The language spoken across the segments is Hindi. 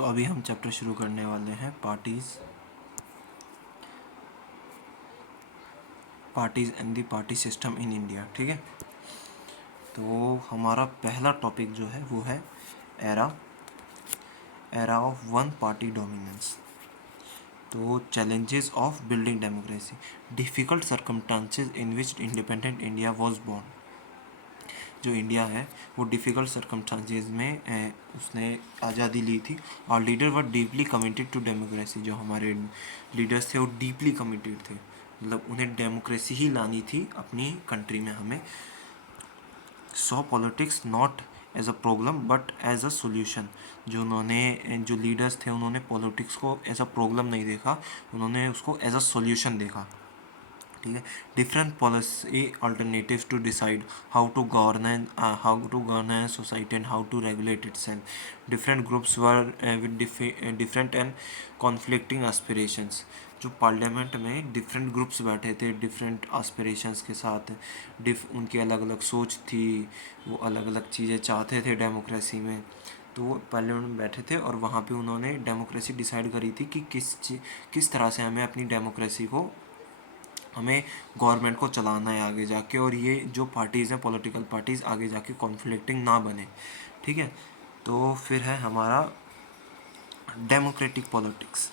तो अभी हम चैप्टर शुरू करने वाले हैं parties and the party system in India. ठीक है, तो हमारा पहला टॉपिक जो है वो है era of one party dominance. तो challenges of building democracy, difficult circumstances in which independent India was born. जो इंडिया है वो डिफ़िकल्ट सर्कमस्टांसेस में उसने आज़ादी ली थी। और leader were deeply committed to democracy. जो हमारे लीडर्स थे वो डीपली कमिटेड थे, मतलब उन्हें डेमोक्रेसी ही लानी थी अपनी कंट्री में। हमें saw politics not as a problem but as a solution. जो लीडर्स थे उन्होंने पॉलिटिक्स को एज अ प्रॉब्लम नहीं देखा, उन्होंने उसको एज अ सोल्यूशन देखा। ठीक है, different policy alternatives to decide how to govern society and how to regulate itself. Different groups were with different and conflicting aspirations. जो पार्लियामेंट में डिफरेंट ग्रुप्स बैठे थे डिफरेंट एस्पिरेशंस के साथ, उनकी अलग अलग सोच थी, वो अलग अलग चीज़ें चाहते थे डेमोक्रेसी में। तो वो पार्लियामेंट में बैठे थे और वहाँ पे उन्होंने डेमोक्रेसी डिसाइड करी थी कि किस तरह से हमें अपनी डेमोक्रेसी को, हमें गवर्नमेंट को चलाना है आगे जाके, और ये जो पार्टीज़ हैं पॉलिटिकल पार्टीज़ आगे जाके कॉन्फ्लिक्टिंग ना बने। ठीक है, तो फिर है हमारा democratic politics.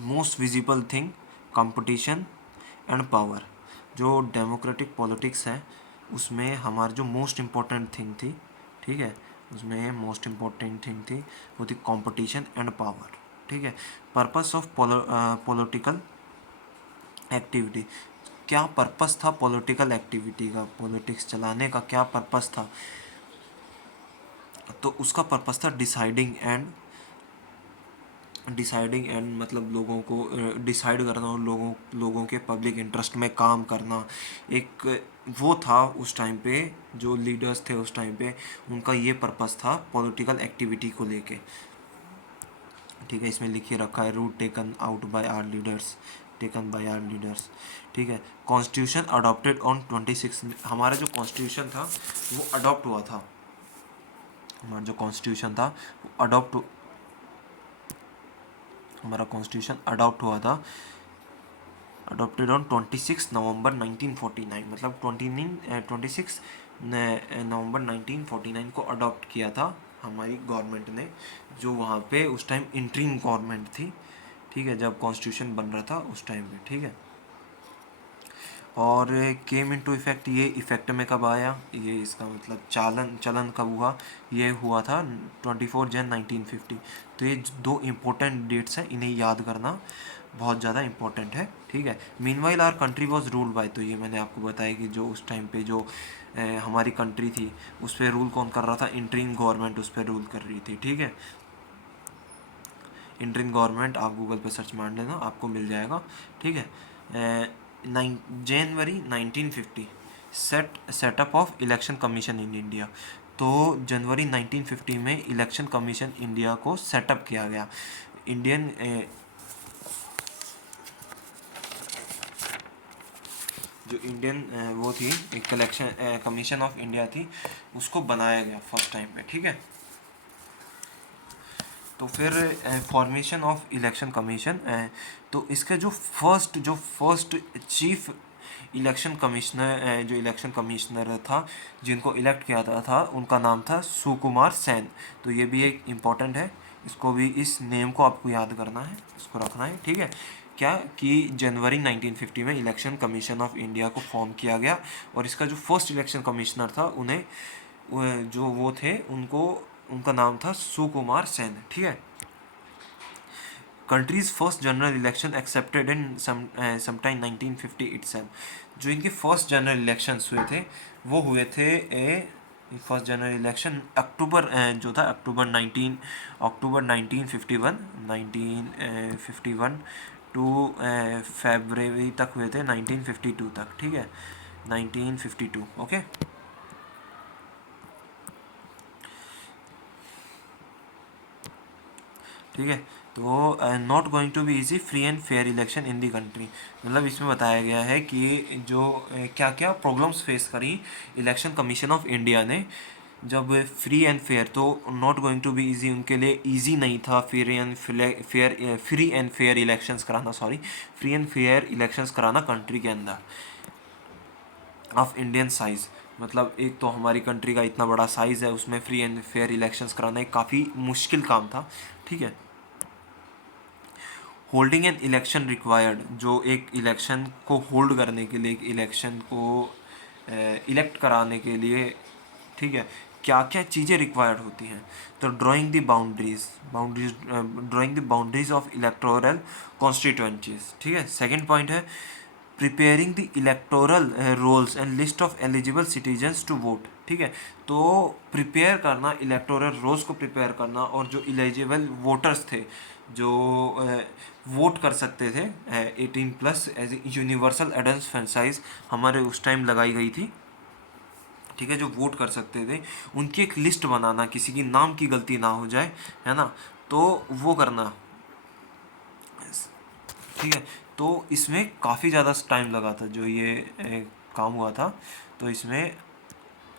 Most visible thing competition and power. जो डेमोक्रेटिक पॉलिटिक्स है उसमें हमारी जो मोस्ट इम्पोर्टेंट थिंग थी, ठीक है, उसमें मोस्ट इम्पोर्टेंट थिंग थी वो थी कंपटीशन एंड पावर। ठीक है, पर्पस ऑफ पॉलिटिकल एक्टिविटी। क्या पर्पस था पॉलिटिकल एक्टिविटी का, पॉलिटिक्स चलाने का क्या पर्पस था? तो उसका पर्पस था डिसाइडिंग एंड मतलब लोगों को डिसाइड करना और लोगों के पब्लिक इंटरेस्ट में काम करना। एक वो था उस टाइम पे, जो लीडर्स थे उस टाइम पे उनका ये पर्पस था पॉलिटिकल एक्टिविटी को लेके। ठीक है, इसमें लिखिए रखा है route taken by our leaders. ठीक है, कॉन्स्टिट्यूशन अडॉप्टेड ऑन 26। हमारा जो कॉन्स्टिट्यूशन था वो अडॉप्ट हुआ था, हमारा जो कॉन्स्टिट्यूशन था वो हमारा कॉन्स्टिट्यूशन अडॉप्ट हुआ था, अडॉप्टेड ऑन 26 नवंबर 1949। मतलब 26 नवंबर 1949 को अडॉप्ट किया था हमारी गवर्नमेंट ने, जो वहाँ पे उस टाइम इंटरिम गवर्नमेंट थी। ठीक है, जब कॉन्स्टिट्यूशन बन रहा था उस टाइम पे। ठीक है, और केम इनटू इफेक्ट, ये इफेक्ट में कब आया, ये इसका मतलब चलन कब हुआ? ये हुआ था 24 जन 1950। तो ये दो इम्पोर्टेंट डेट्स हैं, इन्हें याद करना बहुत ज़्यादा इम्पोर्टेंट है। ठीक है, meanwhile our country was ruled by. तो ये मैंने आपको बताया कि जो उस टाइम पे जो हमारी कंट्री थी उस पर रूल कौन कर रहा था? इंटरिम गवर्नमेंट उस पर रूल कर रही थी। ठीक है, इंटरिम गवर्नमेंट आप गूगल पे सर्च मार लेना, आपको मिल जाएगा। ठीक है, जनवरी 1950 setup of election commission in India. तो जनवरी 1950 में इलेक्शन कमीशन इंडिया को सेटअप किया गया। इंडियन जो इंडियन वो थी, एक इलेक्शन कमीशन ऑफ इंडिया थी, उसको बनाया गया फर्स्ट टाइम पे। ठीक है, तो फिर फॉर्मेशन ऑफ इलेक्शन कमीशन, तो इसका जो फर्स्ट चीफ इलेक्शन कमिश्नर, जो इलेक्शन कमिश्नर था जिनको इलेक्ट किया था उनका नाम था सुकुमार सेन। तो ये भी एक इम्पॉर्टेंट है, इसको भी, इस नेम को आपको याद करना है, इसको रखना है। ठीक है, क्या कि जनवरी 1950 में इलेक्शन कमीशन ऑफ इंडिया को फॉर्म किया गया, और इसका जो फर्स्ट इलेक्शन कमिश्नर था जो वो थे उनका नाम था सुकुमार सेन। ठीक है, countries first general election accepted in sometime 1950 itself. जो इनके फर्स्ट जनरल इलेक्शंस हुए थे वो हुए थे फर्स्ट जनरल इलेक्शन जो था अक्टूबर 1951 टू फरवरी तक हुए थे, 1952 तक। ठीक है, 1952। ओके, ठीक है, तो not going to be easy free and fair election in the country. मतलब इसमें बताया गया है कि जो क्या क्या प्रॉब्लम्स फेस करी इलेक्शन कमीशन ऑफ इंडिया ने जब फ्री एंड फेयर, तो not going to be easy, उनके लिए इजी नहीं था फ्री एंड फेयर इलेक्शंस कराना, फ्री एंड फेयर इलेक्शंस कराना कंट्री के अंदर ऑफ इंडियन साइज़। मतलब एक तो हमारी कंट्री का इतना बड़ा साइज़ है, उसमें फ्री एंड फेयर इलेक्शंस कराना एक काफ़ी मुश्किल काम था। ठीक है। होल्डिंग एन इलेक्शन रिक्वायर्ड, जो एक इलेक्शन को होल्ड करने के लिए, एक इलेक्शन को इलेक्ट कराने के लिए, ठीक है, क्या क्या चीज़ें रिक्वायर्ड होती हैं। तो drawing the boundaries of electoral constituencies. ठीक है। सेकंड पॉइंट है preparing the electoral rolls and list of eligible citizens to vote. ठीक है। तो प्रिपेयर करना, इलेक्टोरल रोल्स को प्रिपेयर करना, और जो एलिजिबल वोटर्स थे, जो वोट कर सकते थे 18+ एज यूनिवर्सल एडल्ट फ्रेंचाइज हमारे उस टाइम लगाई गई थी। ठीक है। जो वोट कर सकते थे उनकी एक लिस्ट बनाना, किसी की नाम की गलती ना हो जाए, है ना, तो वो करना। ठीक है। तो इसमें काफ़ी ज़्यादा टाइम लगा था जो ये काम हुआ था। तो इसमें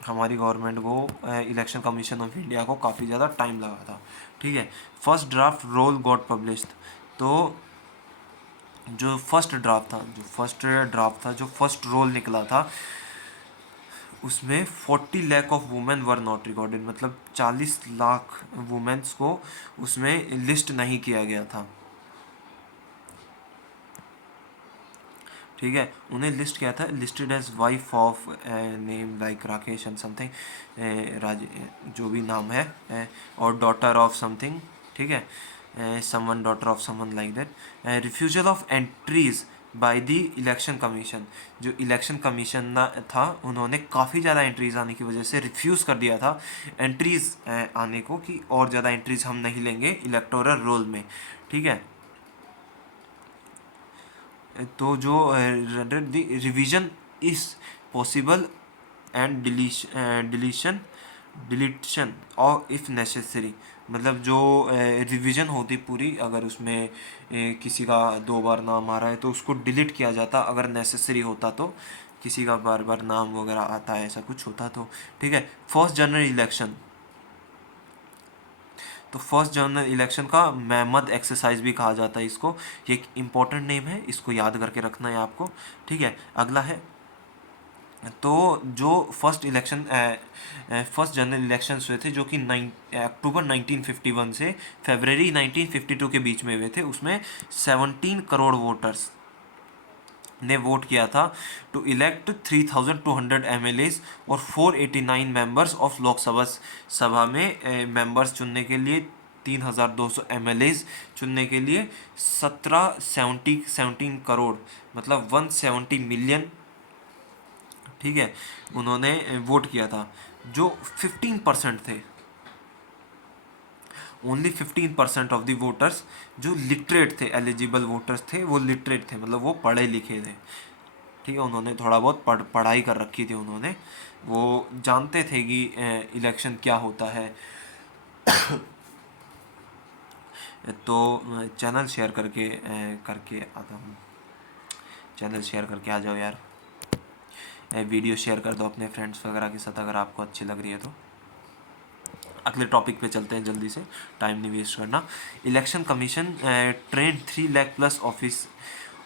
हमारी गवर्नमेंट को, इलेक्शन कमीशन ऑफ इंडिया को काफ़ी ज़्यादा टाइम लगा था। ठीक है। First draft roll got published. तो जो फर्स्ट ड्राफ्ट था, जो फर्स्ट रोल निकला था, उसमें 40 lakh of women were not recorded, मतलब 40 लाख वुमेन्स को उसमें लिस्ट नहीं किया गया था। ठीक है। उन्हें लिस्ट किया था, listed as wife of name like Rakesh and something, Raj, जो भी नाम है, और डॉटर ऑफ समथिंग। ठीक है। Someone, daughter of someone like that. Refusal of entries by the election commission, जो इलेक्शन कमीशन था, उन्होंने काफ़ी ज़्यादा एंट्रीज आने की वजह से रिफ्यूज़ कर दिया था एंट्रीज आने को, कि और ज़्यादा एंट्रीज हम नहीं लेंगे इलेक्टोरल रोल में। ठीक है। तो जो revision is possible and deletion और इफ़ नेसेसरी, मतलब जो रिवीजन होती पूरी, अगर उसमें किसी का 2 बार नाम आ रहा है तो उसको डिलीट किया जाता, अगर नेसेसरी होता तो, किसी का बार बार नाम वगैरह आता है, ऐसा कुछ होता तो। ठीक है। फर्स्ट जनरल इलेक्शन, तो फर्स्ट जनरल इलेक्शन का मेहमद एक्सरसाइज भी कहा जाता है इसको। ये एक इम्पॉर्टेंट नेम है, इसको याद करके रखना है आपको। ठीक है। अगला है, तो जो फर्स्ट जनरल इलेक्शंस हुए थे, जो कि अक्टूबर 1951 से फरवरी 1952 के बीच में हुए थे, उसमें 17 करोड़ वोटर्स ने वोट किया था टू इलेक्ट 3200 एमएलएज और 489 मेंबर्स ऑफ लोकसभा सभा में मेंबर्स चुनने के लिए, 3200 एमएलएज चुनने के लिए 17 करोड़, मतलब 170 मिलियन। ठीक है। उन्होंने वोट किया था। जो 15% थे, ओनली 15% ऑफ द वोटर्स जो लिटरेट थे, एलिजिबल वोटर्स थे, वो लिटरेट थे, मतलब वो पढ़े लिखे थे। ठीक है। उन्होंने थोड़ा बहुत पढ़ाई कर रखी थी, उन्होंने, वो जानते थे कि इलेक्शन क्या होता है। तो चैनल शेयर करके आता हूँ, चैनल शेयर करके आ जाओ यार, वीडियो शेयर कर दो अपने फ्रेंड्स वगैरह के साथ अगर आपको अच्छी लग रही है तो। अगले टॉपिक पे चलते हैं जल्दी से, टाइम नहीं वेस्ट करना। Election commission train 3 lakh+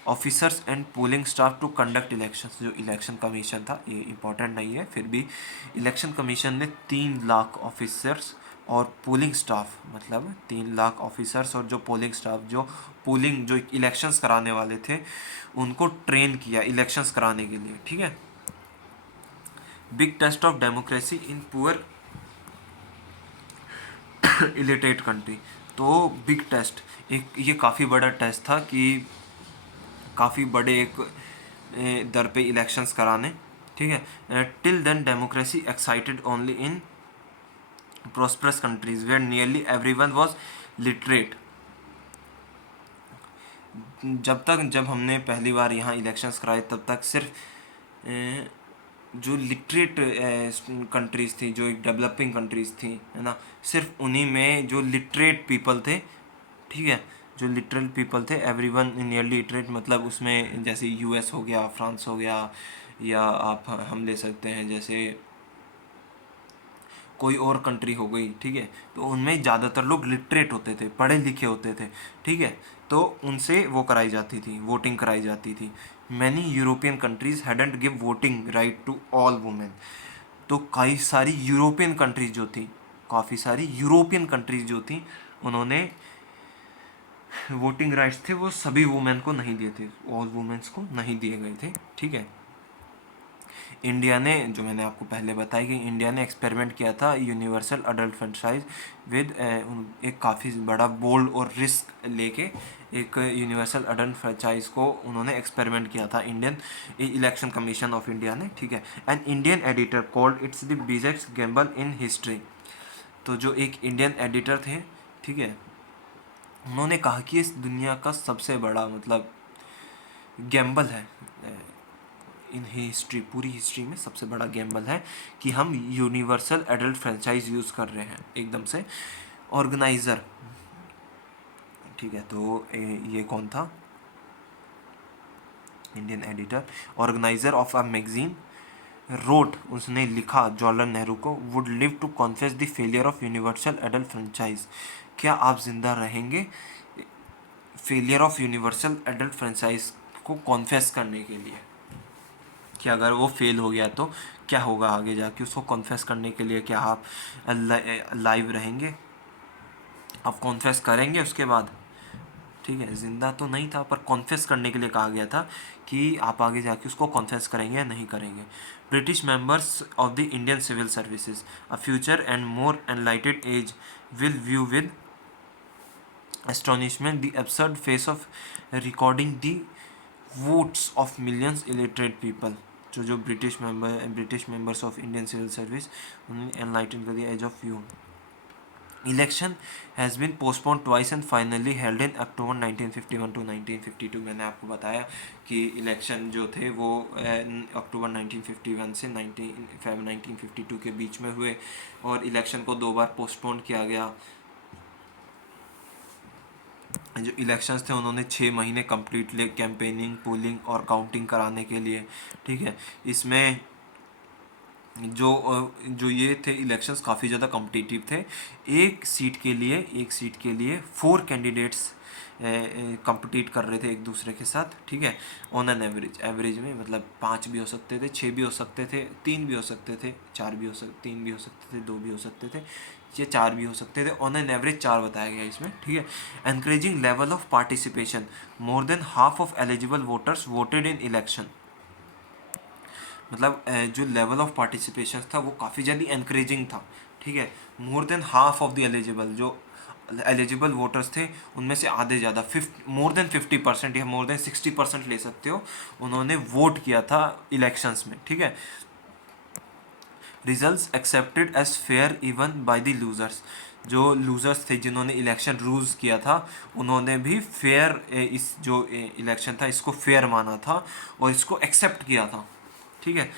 officers and polling staff to conduct election. जो इलेक्शन कमीशन था, ये इंपॉर्टेंट नहीं है, फिर भी इलेक्शन कमीशन ने 3 लाख ऑफिसर्स और पोलिंग स्टाफ, मतलब 3 लाख ऑफिसर्स और जो पोलिंग स्टाफ, जो इलेक्शंस कराने वाले थे, उनको ट्रेन किया इलेक्शंस कराने के लिए। ठीक है। Big test of democracy in poor illiterate country. तो बिग टेस्ट, एक ये काफ़ी बड़ा टेस्ट था कि काफ़ी बड़े एक दर पे इलेक्शंस कराने। ठीक है। Till then democracy existed only in prosperous countries where nearly everyone was literate। जब हमने पहली बार यहाँ इलेक्शंस कराए, तब तक सिर्फ जो लिटरेट कंट्रीज़ थी, जो एक डेवलपिंग कंट्रीज़ थी, है ना, सिर्फ उन्हीं में जो लिटरेट पीपल थे। ठीक है। जो लिटरल पीपल थे, एवरीवन नियरली लिटरेट, मतलब उसमें जैसे यूएस हो गया, फ्रांस हो गया, या आप हम ले सकते हैं जैसे कोई और कंट्री हो गई, ठीक है, तो उनमें ज़्यादातर लोग लिटरेट होते थे, पढ़े लिखे होते थे, ठीक है, तो उनसे वो कराई जाती थी, वोटिंग कराई जाती थी। Many European countries hadn't give voting right to all women. तो कई सारी यूरोपियन कंट्रीज जो थी, काफ़ी सारी यूरोपियन कंट्रीज जो थी, उन्होंने वोटिंग राइट्स थे वो सभी वुमेन को नहीं दिए थे, ऑल वुमेन्स को नहीं दिए गए थे, ठीक है। इंडिया ने, जो मैंने आपको पहले बताया कि इंडिया ने एक्सपेरिमेंट किया था यूनिवर्सल अडल्ट फ्रेंचाइज विद एक काफ़ी बड़ा बोल्ड और रिस्क लेके एक यूनिवर्सल अडल्ट फ्रेंचाइज को उन्होंने एक्सपेरिमेंट किया था Indian election commission of India ने, ठीक है। An Indian editor called its the biggest Gamble in history. तो जो एक इंडियन एडिटर थे, ठीक है, उन्होंने कहा कि इस दुनिया का सबसे बड़ा मतलब गैम्बल है इन हिस्ट्री, पूरी हिस्ट्री में सबसे बड़ा गैम्बल है कि हम यूनिवर्सल एडल्ट फ्रेंचाइज यूज़ कर रहे हैं एकदम से। ऑर्गेनाइज़र, ठीक है, तो ये कौन था, Indian editor, organiser of a magazine wrote, उसने लिखा जवाहरलाल नेहरू को, would live to confess the failure of universal adult franchise. क्या आप जिंदा रहेंगे failure of universal adult franchise को कॉन्फेस करने के लिए, कि अगर वो फेल हो गया तो क्या होगा आगे जाके, उसको कॉन्फेस करने के लिए क्या आप लाइव रहेंगे, आप कॉन्फेस करेंगे उसके बाद, ठीक है, जिंदा तो नहीं था पर कॉन्फेस करने के लिए कहा गया था कि आप आगे जाके उसको कॉन्फेस करेंगे या नहीं करेंगे। British members of the Indian civil services, a future and more enlightened age will view with astonishment the absurd face of recording the votes of millions illiterate people। जो British members of Indian civil service उन्होंने एनलाइटन कर दिया age of view. Election has been postpone twice and finally held in October 1951 to 1952। मैंने आपको बताया कि इलेक्शन जो थे वो अक्टूबर 1951 से 1952 के बीच में हुए और इलेक्शन को 2 बार पोस्टपोन किया गया। जो इलेक्शंस थे उन्होंने 6 महीने कम्प्लीटली कैंपेनिंग, पोलिंग और काउंटिंग कराने के लिए, ठीक है। इसमें जो ये थे इलेक्शंस काफ़ी ज़्यादा कॉम्पिटिटिव थे। एक सीट के लिए 4 कैंडिडेट्स कम्पीट कर रहे थे एक दूसरे के साथ, ठीक है। ऑन एन एवरेज में मतलब 5 भी हो सकते थे, 6 भी हो सकते थे, 3 भी हो सकते थे, 4 भी हो सकते, 3 भी हो सकते थे, 2 भी हो सकते थे, ये 4 भी हो सकते थे। ऑन एन एवरेज 4 बताया गया इसमें, ठीक है। Encouraging level of participation, more than half of eligible voters voted in election. मतलब जो लेवल ऑफ पार्टिसिपेशन था वो काफ़ी ज़्यादा एनकरेजिंग था, ठीक है। More than half of the eligible, जो एलिजिबल वोटर्स थे उनमें से आधे ज़्यादा मोर देन 50% या मोर देन 60% ले सकते हो, उन्होंने वोट किया था इलेक्शंस में, ठीक है। Results accepted as fair even by the losers, जो लूजर्स थे जिन्होंने इलेक्शन रूल्स किया था उन्होंने भी फेयर इस जो इलेक्शन था इसको फेयर माना था और इसको एक्सेप्ट किया था, ठीक है।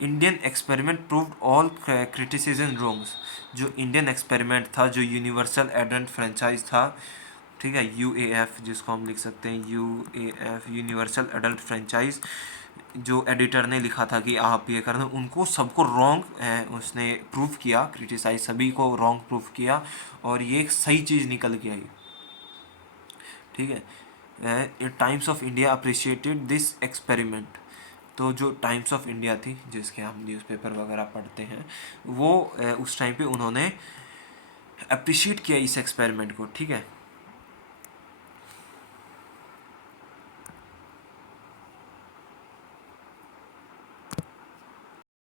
Indian experiment proved all criticism wrongs, जो इंडियन एक्सपेरिमेंट था, जो यूनिवर्सल एडल्ट फ्रेंचाइज था, ठीक है, यूएएफ जिसको हम लिख सकते हैं यूएएफ, यूनिवर्सल एडल्ट फ्रेंचाइज, जो एडिटर ने लिखा था कि आप ये करना, उनको सबको रॉन्ग उसने प्रूव किया, क्रिटिसाइज सभी को रॉन्ग प्रूव किया और ये एक सही चीज़ निकल के आई, ठीक है। Times of India appreciated this experiment, तो जो टाइम्स ऑफ इंडिया थी जिसके हम न्यूज़पेपर वगैरह पढ़ते हैं वो उस टाइम पे उन्होंने अप्रिशिएट किया इस एक्सपेरिमेंट को, ठीक है।